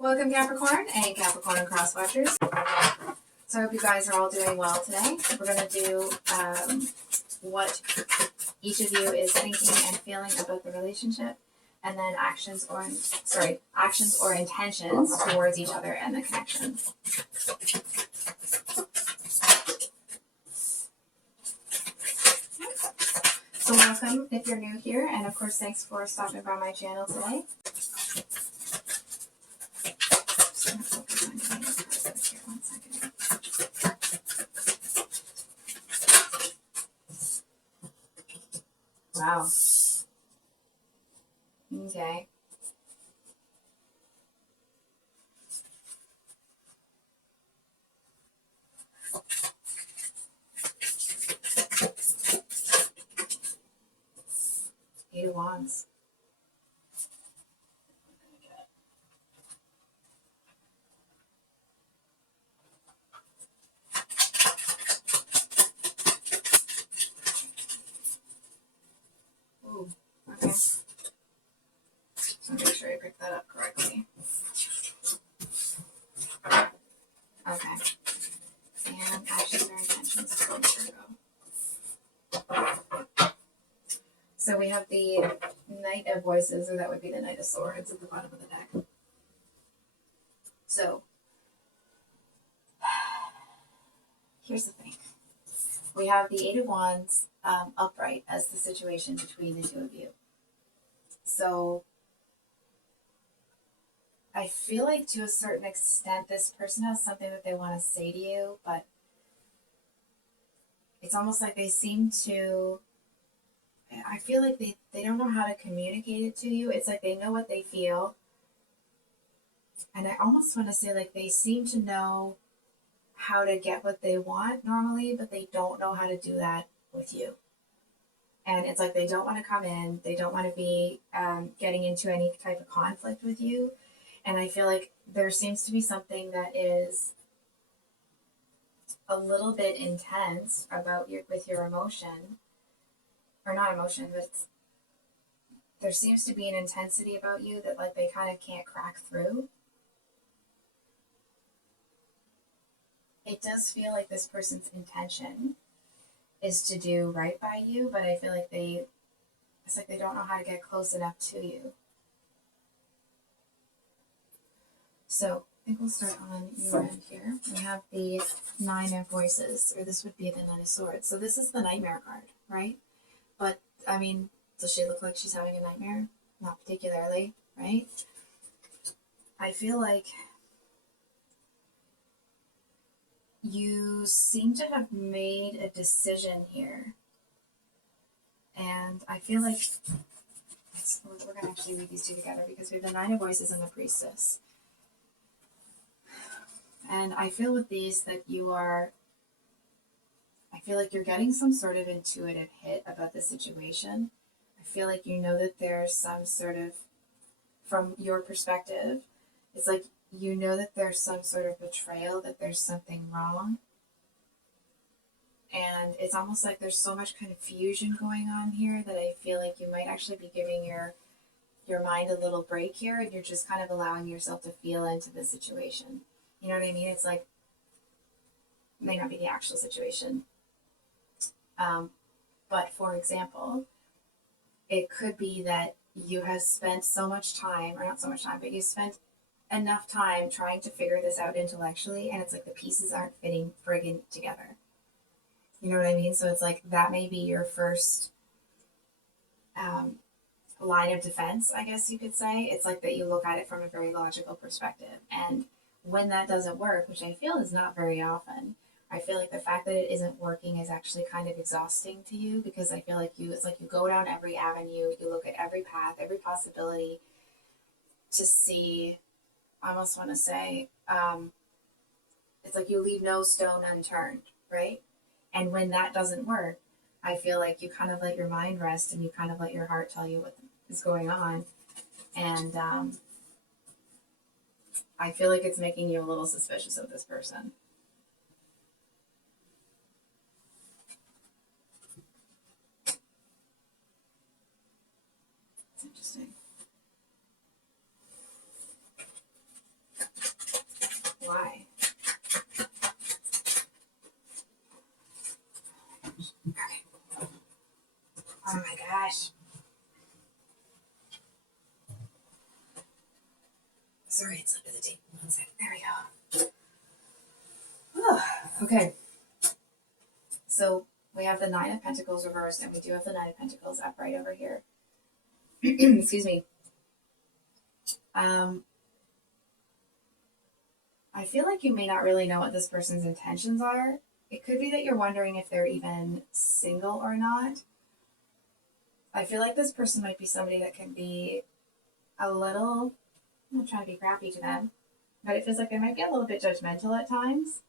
Welcome Capricorn and Capricorn cross watchers. So I hope you guys are all doing well today. We're going to do what each of you is thinking and feeling about the relationship, and then actions or intentions towards each other and the connection. So welcome if you're new here, and of course thanks for stopping by my channel today. Wow. Okay. Eight of Wands. Ooh, okay. So make sure I pick that up correctly. Okay. And actions or intentions for Virgo. So we have the Knight of Voices, or that would be the Knight of Swords at the bottom of the deck. So here's the thing. We have the Eight of Wands upright as the situation between the two of you. So I feel like to a certain extent this person has something that they want to say to you, but it's almost like they seem to, I feel like they don't know how to communicate it to you. It's like they know what they feel. And I almost want to say like they seem to know how to get what they want normally, but they don't know how to do that with you. And it's like they don't want to come in. They don't want to be getting into any type of conflict with you. And I feel like there seems to be something that is a little bit intense about with your emotion, or not emotion, but there seems to be an intensity about you that like they kind of can't crack through. It does feel like this person's intention is to do right by you, but I feel like it's like they don't know how to get close enough to you. So I think we'll start on your end here. We have the Nine of Voices, or this would be the Nine of Swords. So this is the nightmare card, right? But, I mean, does she look like she's having a nightmare? Not particularly, right? I feel like you seem to have made a decision here. And I feel like we're going to actually read these two together because we have the Nine of Voices and the Priestess. And I feel with these that I feel like you're getting some sort of intuitive hit about the situation. I feel like you know that there's some sort of, from your perspective, it's like you know that there's some sort of betrayal, that there's something wrong. And it's almost like there's so much confusion going on here that I feel like you might actually be giving your mind a little break here, and you're just kind of allowing yourself to feel into the situation. You know what I mean? It's like, it may not be the actual situation. But for example, it could be that you have spent so much time, or not so much time, but you spent enough time trying to figure this out intellectually, and it's like the pieces aren't fitting friggin' together. You know what I mean? So it's like that may be your first line of defense, I guess you could say. It's like that you look at it from a very logical perspective. And when that doesn't work, which I feel is not very often, I feel like the fact that it isn't working is actually kind of exhausting to you, because I feel like it's like you go down every avenue, you look at every path, every possibility to see, I almost want to say, it's like you leave no stone unturned, right? And when that doesn't work, I feel like you kind of let your mind rest and you kind of let your heart tell you what is going on. And I feel like it's making you a little suspicious of this person. It's interesting. Oh my gosh. Sorry, it's under the table. 1 second. There we go. Oh, okay. So we have the Nine of Pentacles reversed, and we do have the Nine of Pentacles upright over here. Excuse me. I feel like you may not really know what this person's intentions are. It could be that you're wondering if they're even single or not. I feel like this person might be somebody that can be a little, I'm not trying to be crappy to them, but it feels like they might be a little bit judgmental at times.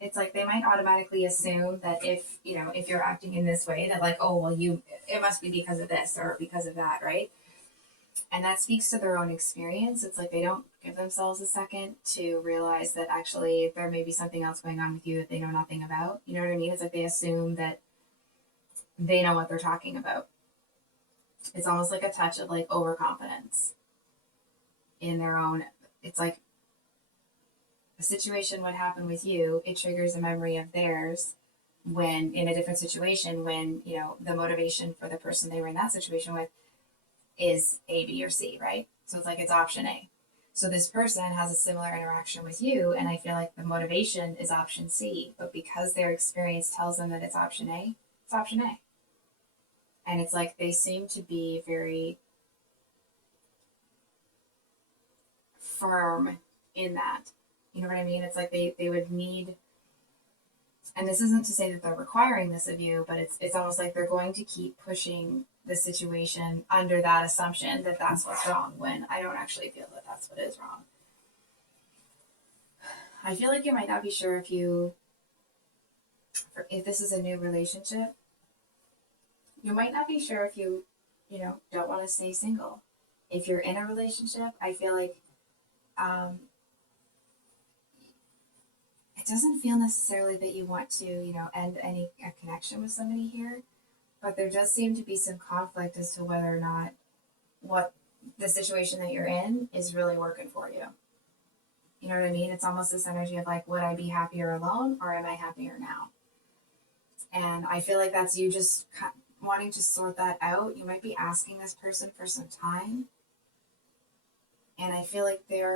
It's like they might automatically assume that if you're acting in this way, that like, oh, well, it must be because of this or because of that, right? And that speaks to their own experience. It's like they don't give themselves a second to realize that actually there may be something else going on with you that they know nothing about. You know what I mean? It's like they assume that they know what they're talking about. It's almost like a touch of like overconfidence in their own. It's like a situation would happen with you, it triggers a memory of theirs when in a different situation, when, the motivation for the person they were in that situation with is A, B, or C, right? So it's like it's option A. So this person has a similar interaction with you, and I feel like the motivation is option C, but because their experience tells them that it's option A, it's option A. And it's like they seem to be very firm in that. You know what I mean? It's like they would need, and this isn't to say that they're requiring this of you, but it's almost like they're going to keep pushing the situation under that assumption that that's what's wrong, when I don't actually feel that that's what is wrong. I feel like you might not be sure if this is a new relationship. You might not be sure if you don't want to stay single. If you're in a relationship, I feel like it doesn't feel necessarily that you want to, end a connection with somebody here, but there does seem to be some conflict as to whether or not what the situation that you're in is really working for you. You know what I mean? It's almost this energy of like, would I be happier alone or am I happier now? And I feel like that's you just wanting to sort that out. You might be asking this person for some time. And I feel like they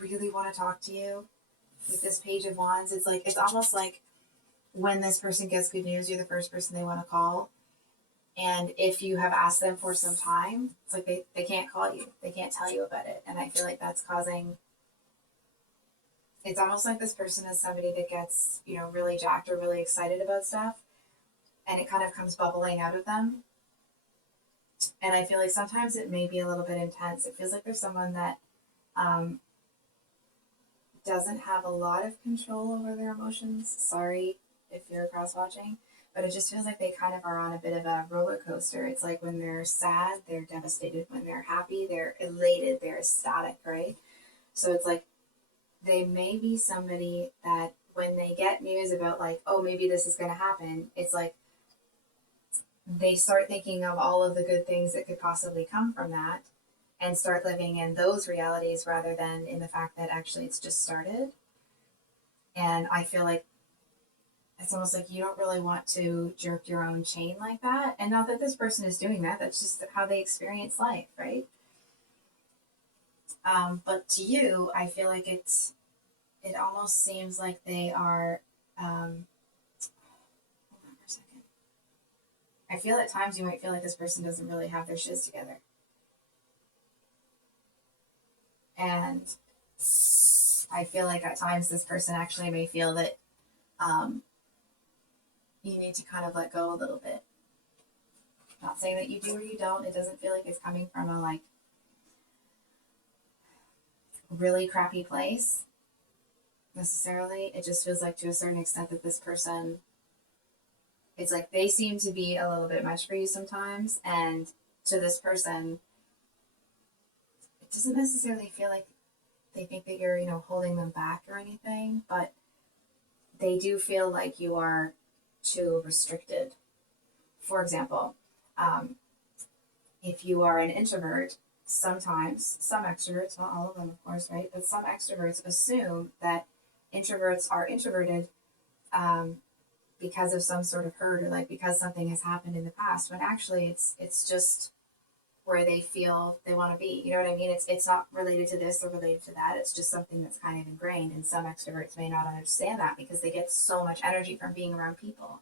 really want to talk to you. With this Page of Wands, it's almost like when this person gets good news, you're the first person they want to call. And if you have asked them for some time, it's like they can't call you. They can't tell you about it. And I feel like that's causing, it's almost like this person is somebody that gets, really jacked or really excited about stuff. And it kind of comes bubbling out of them. And I feel like sometimes it may be a little bit intense. It feels like there's someone that doesn't have a lot of control over their emotions. Sorry if you're cross-watching, but it just feels like they kind of are on a bit of a roller coaster. It's like when they're sad, they're devastated. When they're happy, they're elated, they're ecstatic, right? So it's like they may be somebody that when they get news about like, oh, maybe this is going to happen, it's like they start thinking of all of the good things that could possibly come from that and start living in those realities rather than in the fact that actually it's just started. And I feel like it's almost like you don't really want to jerk your own chain like that. And not that this person is doing that, that's just how they experience life, right? But to you, I feel like it almost seems like they are, hold on for a second. I feel at times you might feel like this person doesn't really have their shiz together. And I feel like at times this person actually may feel that you need to kind of let go a little bit. Not saying that you do or you don't. It doesn't feel like it's coming from a like really crappy place necessarily. It just feels like to a certain extent that this person, it's like they seem to be a little bit much for you sometimes. And to this person, it doesn't necessarily feel like they think that you're, holding them back or anything, but they do feel like you are too restricted. For example, if you are an introvert, sometimes some extroverts, not all of them, of course, right? But some extroverts assume that introverts are introverted because of some sort of hurt, or like because something has happened in the past, when actually it's just where they feel they want to be. You know what I mean? It's not related to this or related to that. It's just something that's kind of ingrained, and some extroverts may not understand that because they get so much energy from being around people.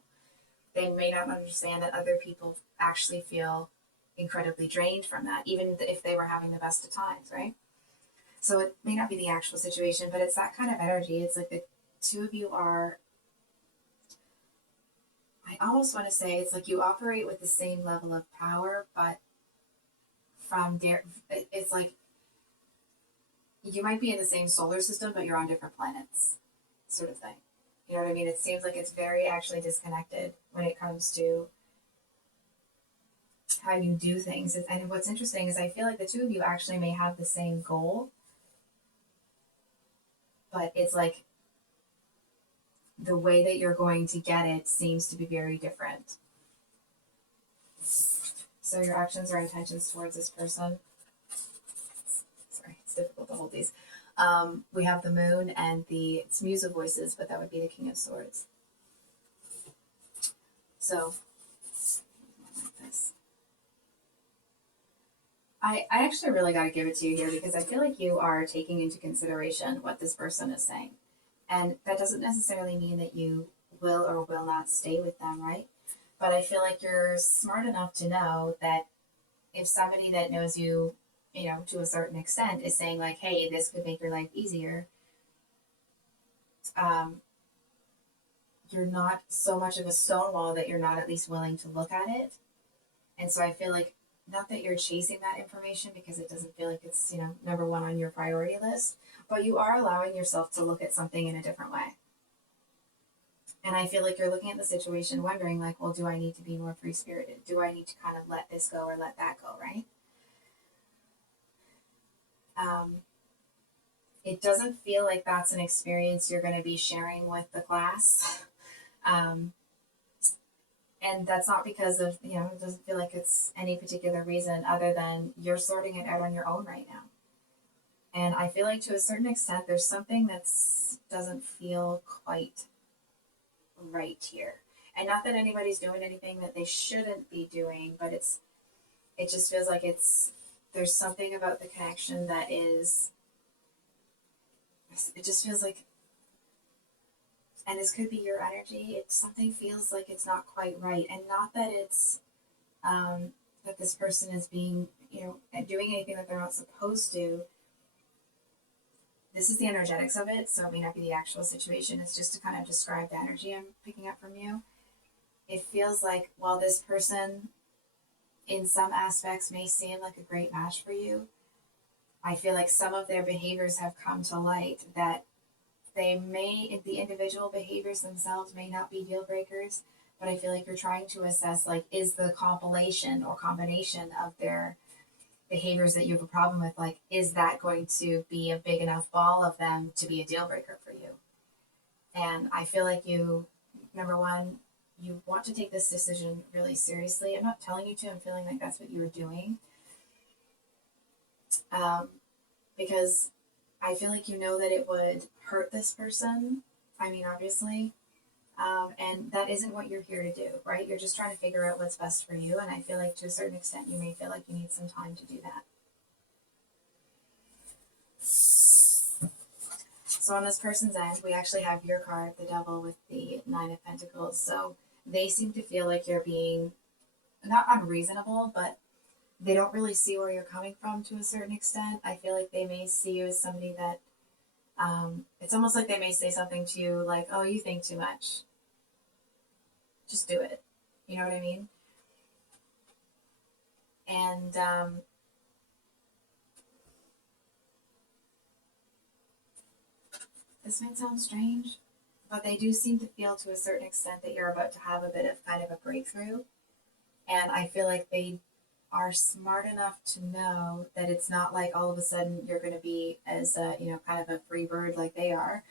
They may not understand that other people actually feel incredibly drained from that, even if they were having the best of times, right? So it may not be the actual situation, but it's that kind of energy. It's like the two of you are, I almost want to say it's like you operate with the same level of power, but from there, it's like you might be in the same solar system, but you're on different planets, sort of thing. You know what I mean? It seems like it's very actually disconnected when it comes to how you do things. And what's interesting is I feel like the two of you actually may have the same goal, but it's like the way that you're going to get it seems to be very different. So your actions or intentions towards this person. Sorry, it's difficult to hold these. We have the moon and it's Muse of Voices, but that would be the King of Swords. So, like this. I actually really got to give it to you here because I feel like you are taking into consideration what this person is saying. And that doesn't necessarily mean that you will or will not stay with them, right? But I feel like you're smart enough to know that if somebody that knows you, you know, to a certain extent is saying like, hey, this could make your life easier, you're not so much of a stonewall that you're not at least willing to look at it. And so I feel like, not that you're chasing that information because it doesn't feel like it's, you know, number one on your priority list, but you are allowing yourself to look at something in a different way. And I feel like you're looking at the situation wondering like, well, do I need to be more free-spirited? Do I need to kind of let this go or let that go, right? It doesn't feel like that's an experience you're going to be sharing with the class. And that's not because of, you know, it doesn't feel like it's any particular reason other than you're sorting it out on your own right now. And I feel like to a certain extent, there's something that doesn't feel quite right here. And not that anybody's doing anything that they shouldn't be doing, but it just feels like there's something about the connection that is, it just feels like, and this could be your energy, something feels like it's not quite right. And not that it's, that this person is being, you know, doing anything that they're not supposed to. This is the energetics of it, so it may not be the actual situation. It's just to kind of describe the energy I'm picking up from you. It feels like while this person in some aspects may seem like a great match for you, I feel like some of their behaviors have come to light that the individual behaviors themselves may not be deal breakers, but I feel like you're trying to assess, like, is the compilation or combination of their behaviors that you have a problem with, like, is that going to be a big enough ball of them to be a deal breaker for you? And I feel like you, number one, you want to take this decision really seriously. I'm not telling you to, I'm feeling like that's what you were doing. Because I feel like you know that it would hurt this person. I mean, obviously. And that isn't what you're here to do, right? You're just trying to figure out what's best for you. And I feel like to a certain extent, you may feel like you need some time to do that. So on this person's end, we actually have your card, the Devil, with the Nine of Pentacles. So they seem to feel like you're being not unreasonable, but they don't really see where you're coming from to a certain extent. I feel like they may see you as somebody that, it's almost like they may say something to you like, oh, you think too much. Just do it. You know what I mean? And this might sound strange, but they do seem to feel to a certain extent that you're about to have a bit of kind of a breakthrough. And I feel like they are smart enough to know that it's not like all of a sudden you're going to be as a, you know, kind of a free bird like they are.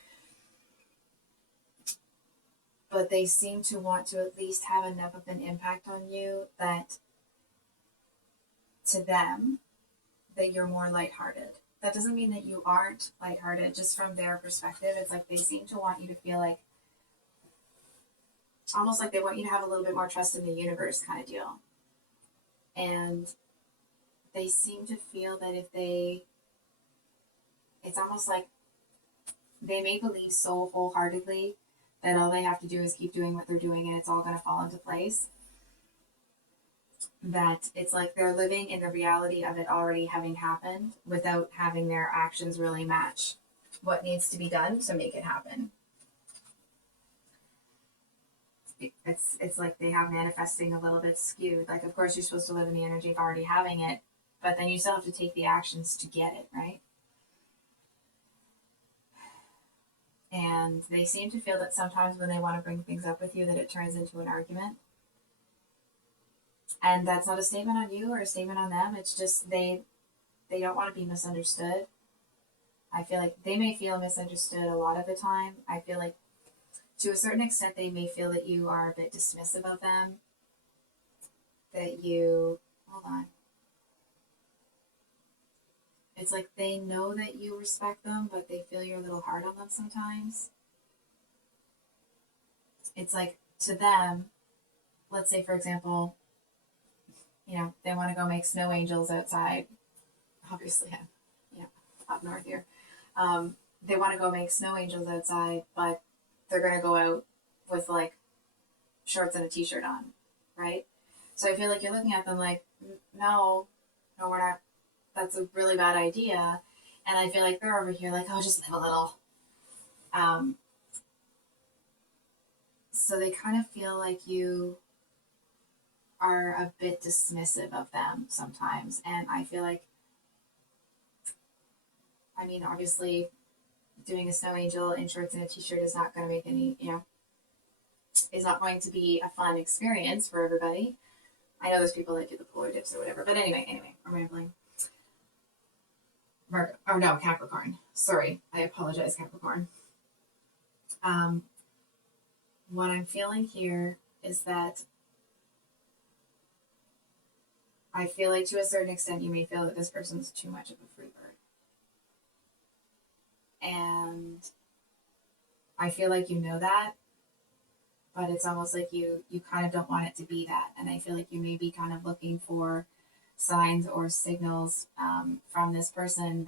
But they seem to want to at least have enough of an impact on you that to them that you're more lighthearted. That doesn't mean that you aren't lighthearted, just from their perspective. It's like they seem to want you to feel like almost like they want you to have a little bit more trust in the universe kind of deal. And they seem to feel that it's almost like they may believe so wholeheartedly that all they have to do is keep doing what they're doing and it's all going to fall into place. That it's like they're living in the reality of it already having happened without having their actions really match what needs to be done to make it happen. It's like they have manifesting a little bit skewed. Like, of course, you're supposed to live in the energy of already having it, but then you still have to take the actions to get it, right? And they seem to feel that sometimes when they want to bring things up with you, that it turns into an argument. And that's not a statement on you or a statement on them. It's just they don't want to be misunderstood. I feel like they may feel misunderstood a lot of the time. I feel like to a certain extent, they may feel that you are a bit dismissive of them. That you, hold on. It's like they know that you respect them, but they feel you're a little hard on them sometimes. It's like to them, let's say, for example, they want to go make snow angels outside. Obviously, up north here. They want to go make snow angels outside, but they're going to go out with like shorts and a t-shirt on, right? So I feel like you're looking at them like, no, we're not. That's a really bad idea. And I feel like they're over here like, oh, just live a little. So they kind of feel like you are a bit dismissive of them sometimes. And I feel like, obviously doing a snow angel in shorts and a t-shirt is not going to make any, is not going to be a fun experience for everybody. I know there's people that do the polar dips or whatever, but anyway, I'm rambling. Virgo, oh no, Capricorn. Sorry, I apologize, Capricorn. What I'm feeling here is that I feel like to a certain extent you may feel that this person's too much of a free bird. And I feel like you know that, but it's almost like you kind of don't want it to be that. And I feel like you may be kind of looking for signs or signals from this person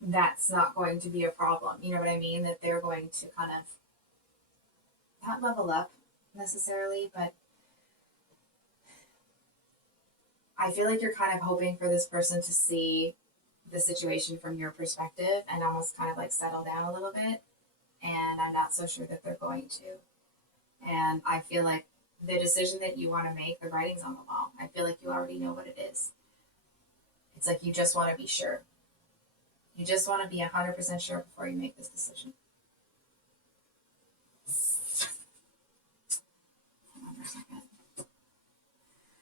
that's not going to be a problem. You know what I mean? That they're going to kind of not level up necessarily, but I feel like you're kind of hoping for this person to see the situation from your perspective and almost kind of like settle down a little bit. And I'm not so sure that they're going to. And I feel like the decision that you want to make, the writing's on the wall. I feel like you already know what it is. It's like you just want to be sure. You just want to be 100% sure before you make this decision. Hang on for a second.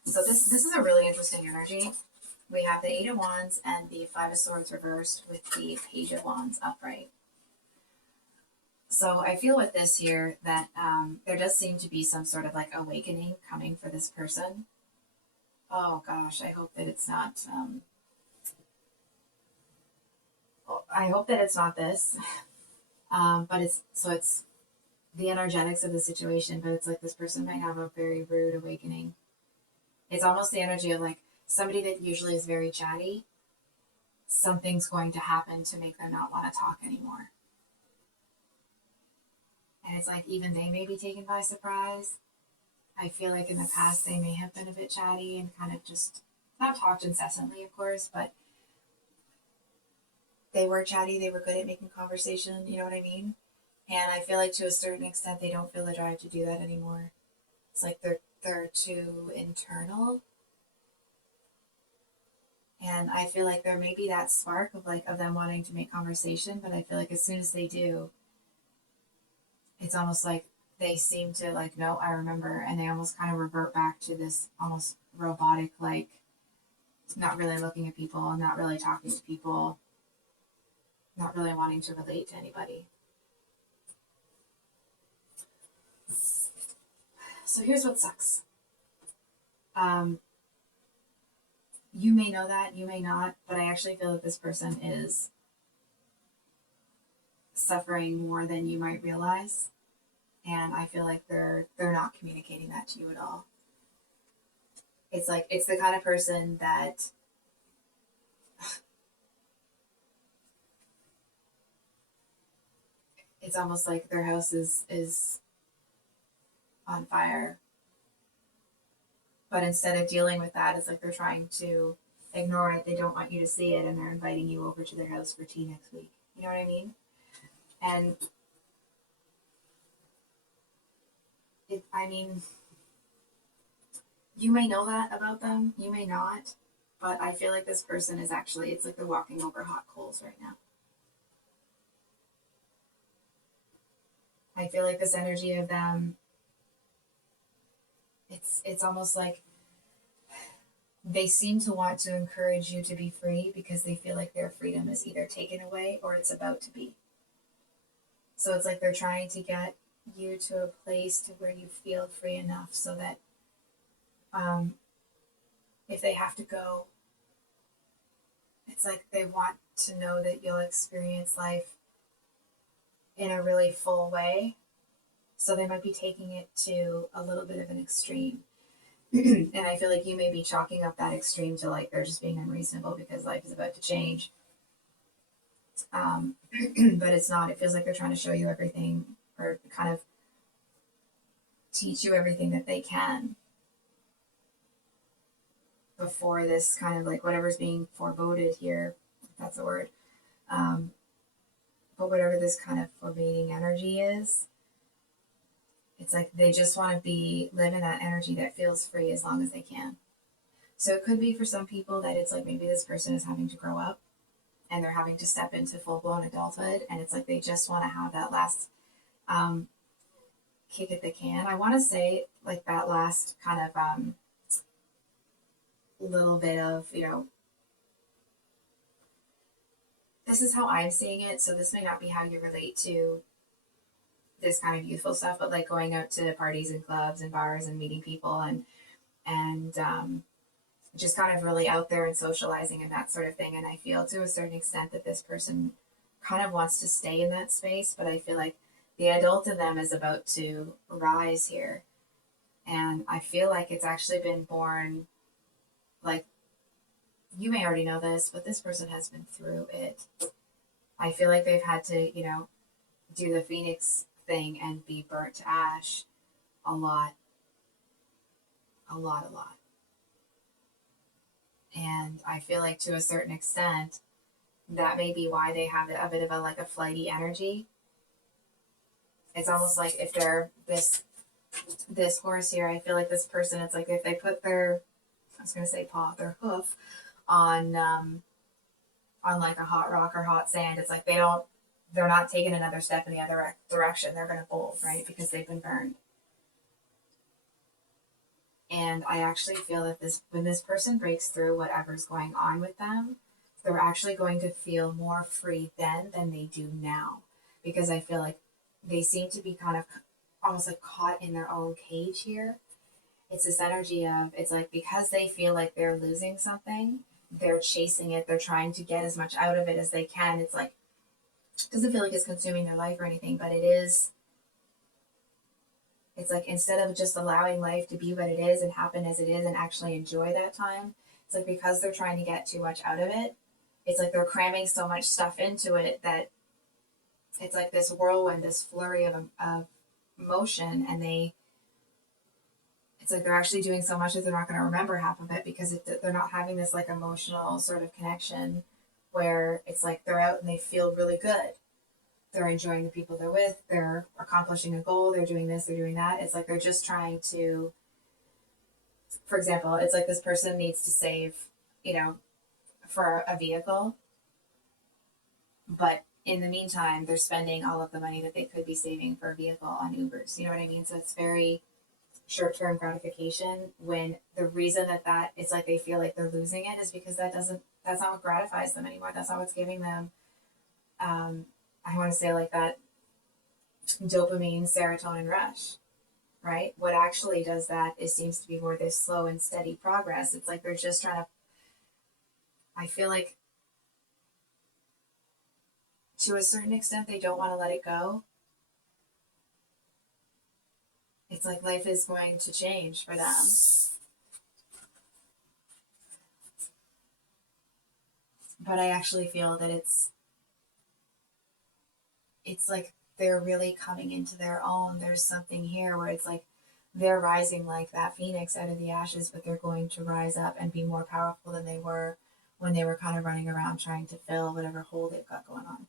So this is a really interesting energy. We have the 8 of Wands and the 5 of Swords reversed with the Page of Wands upright. So I feel with this here that there does seem to be some sort of like awakening coming for this person. Oh gosh, I hope that it's not. I hope that it's not this. But it's the energetics of the situation. But it's like this person might have a very rude awakening. It's almost the energy of like somebody that usually is very chatty. Something's going to happen to make them not want to talk anymore. And it's like even they may be taken by surprise. I feel like in the past they may have been a bit chatty and kind of just not talked incessantly, of course, but they were chatty. They were good at making conversation. You know what I mean? And I feel like to a certain extent they don't feel the drive to do that anymore. It's like they're too internal. And I feel like there may be that spark of them wanting to make conversation, but I feel like as soon as they do, it's almost like they seem to like, no, I remember, and they almost kind of revert back to this almost robotic, like not really looking at people, not really talking to people, not really wanting to relate to anybody. So here's what sucks. You may know that, you may not, but I actually feel that this person is suffering more than you might realize. And I feel like they're not communicating that to you at all. It's like it's the kind of person that it's almost like their house is on fire. But instead of dealing with that, it's like they're trying to ignore it. They don't want you to see it, and they're inviting you over to their house for tea next week. You know what I mean? And I mean, you may know that about them, you may not, but I feel like this person is actually, it's like they're walking over hot coals right now. I feel like this energy of them, it's almost like they seem to want to encourage you to be free because they feel like their freedom is either taken away or it's about to be. So it's like they're trying to get you to a place to where you feel free enough so that if they have to go, it's like they want to know that you'll experience life in a really full way. So they might be taking it to a little bit of an extreme. And I feel like you may be chalking up that extreme to like they're just being unreasonable because life is about to change. But it's not. It feels like they're trying to show you everything or kind of teach you everything that they can before this kind of like whatever's being foreboded here, if that's a word. But whatever this kind of forbidding energy is, it's like they just want to live in that energy that feels free as long as they can. So it could be for some people that it's like maybe this person is having to grow up and they're having to step into full-blown adulthood, and it's like they just want to have that last kick at the can. I want to say like that last kind of little bit of, this is how I'm seeing it, so this may not be how you relate to this kind of youthful stuff, but like going out to parties and clubs and bars and meeting people and just kind of really out there and socializing and that sort of thing. And I feel to a certain extent that this person kind of wants to stay in that space, but I feel like the adult in them is about to rise here. And I feel like it's actually been born, like, you may already know this, but this person has been through it. I feel like they've had to, do the Phoenix thing and be burnt to ash a lot. And I feel like to a certain extent, that may be why they have a bit of a flighty energy. It's almost like if they're this horse here, I feel like this person, it's like if they put their hoof on like a hot rock or hot sand, it's like they're not taking another step in the other direction. They're going to bolt, right? Because they've been burned. And I actually feel that when this person breaks through whatever's going on with them, they're actually going to feel more free then than they do now. Because I feel like they seem to be kind of almost like caught in their own cage here. It's this energy of, it's like because they feel like they're losing something, they're chasing it, they're trying to get as much out of it as they can. It's like, it doesn't feel like it's consuming their life or anything, but it is. It's like instead of just allowing life to be what it is and happen as it is and actually enjoy that time, it's like because they're trying to get too much out of it, it's like they're cramming so much stuff into it that it's like this whirlwind, this flurry of emotion, and it's like they're actually doing so much that they're not going to remember half of it because they're not having this like emotional sort of connection where it's like they're out and they feel really good. They're enjoying the people they're with, they're accomplishing a goal, they're doing this, they're doing that. It's like they're just trying to, for example, it's like this person needs to save, for a vehicle, but in the meantime, they're spending all of the money that they could be saving for a vehicle on Ubers. You know what I mean? So it's very short-term gratification when the reason that it's like they feel like they're losing it is because that's not what gratifies them anymore. That's not what's giving them, I want to say like that dopamine, serotonin rush, right? What actually does that seems to be more this slow and steady progress. It's like they're just trying to, I feel like to a certain extent, they don't want to let it go. It's like life is going to change for them. But I actually feel that it's like they're really coming into their own. There's something here where it's like they're rising like that phoenix out of the ashes, but they're going to rise up and be more powerful than they were when they were kind of running around trying to fill whatever hole they've got going on.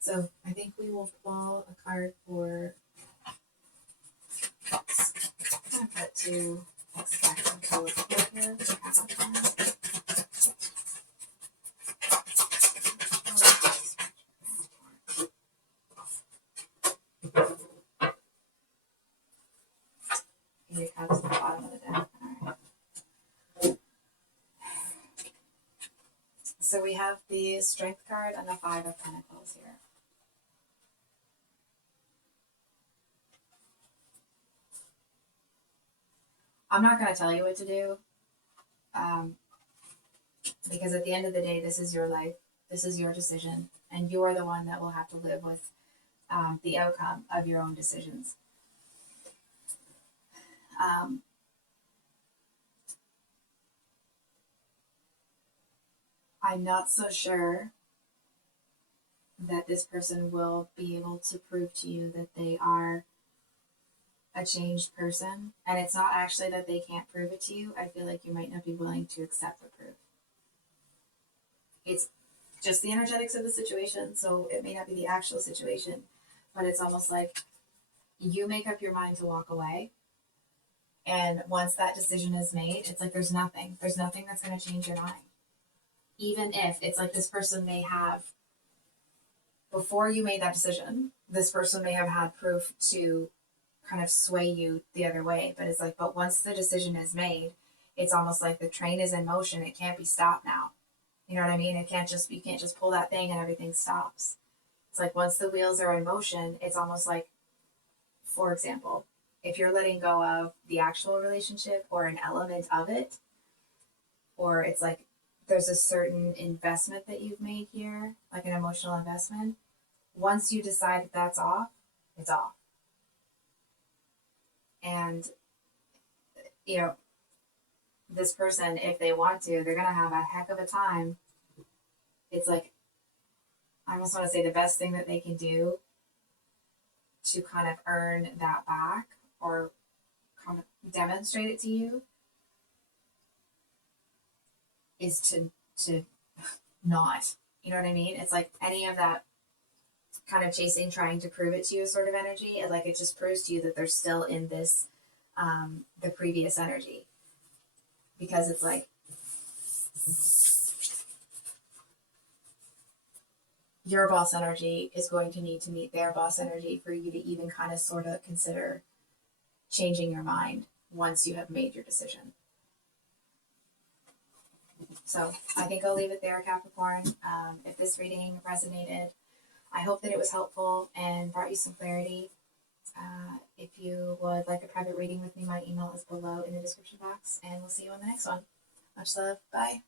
So I think we will pull a card for thoughts. I'm going to put to expect and pull here for Capricorn. Your cards at the bottom of the deck. All right. So we have the Strength card and the Five of Pentacles here. I'm not going to tell you what to do, because at the end of the day, this is your life, this is your decision, and you're the one that will have to live with the outcome of your own decisions. I'm not so sure that this person will be able to prove to you that they are a changed person. And it's not actually that they can't prove it to you. I feel like you might not be willing to accept the proof. It's just the energetics of the situation, so it may not be the actual situation, but it's almost like you make up your mind to walk away. And once that decision is made, it's like there's nothing that's going to change your mind. Even if it's like this person may have, before you made that decision, this person may have had proof to kind of sway you the other way. But it's like, but once the decision is made, it's almost like the train is in motion. It can't be stopped now. You know what I mean? You can't just pull that thing and everything stops. It's like once the wheels are in motion, it's almost like, for example, if you're letting go of the actual relationship or an element of it, or it's like there's a certain investment that you've made here, like an emotional investment, once you decide that that's off, it's off. And, you know, this person, if they want to, they're going to have a heck of a time. It's like, I almost want to say the best thing that they can do to kind of earn that back or kind of demonstrate it to you is to not, you know what I mean? It's like any of that kind of chasing, trying to prove it to you sort of energy, and like it just proves to you that they're still in this, the previous energy. Because it's like, your boss energy is going to need to meet their boss energy for you to even kind of sort of consider changing your mind once you have made your decision. So I think I'll leave it there, Capricorn. If this reading resonated, I hope that it was helpful and brought you some clarity. If you would like a private reading with me, my email is below in the description box, and we'll see you on the next one. Much love. Bye.